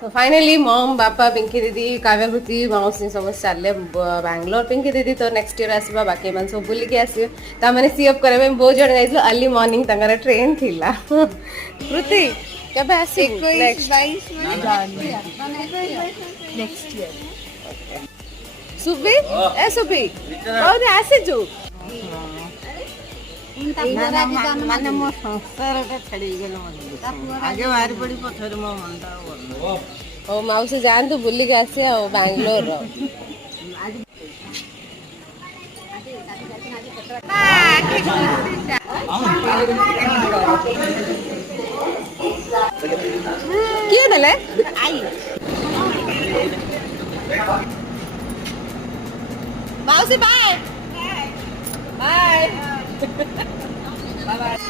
तो फाइनली मम बापा पिंकी दीदी काव्याभूति मौसी समस्त चले बांग्लोर पिंकी दीदी तो नेक्स्ट ईयर आसवा बाकी मन सब बुलिक आसवे ताने सीएफ करबे बहुत जण जाइलो अर्ली मॉर्निंग तंगर ट्रेन थिला कृति केबे आसी नेक्स्ट नेक्स्ट ईयर सुबी ए सुबी और आसे जो ମାନେ ମୋ ସଂସାରଟା ଛାଡ଼ିଗଲେ ଆଗେ ବାହାରି ପଡ଼ି ପଛରେ ମୋ ମନଟା ओ मौसी जान तो बुलिक आसे आ बांग्लोर किए देले आई मौसी बाय बाय बाय बाय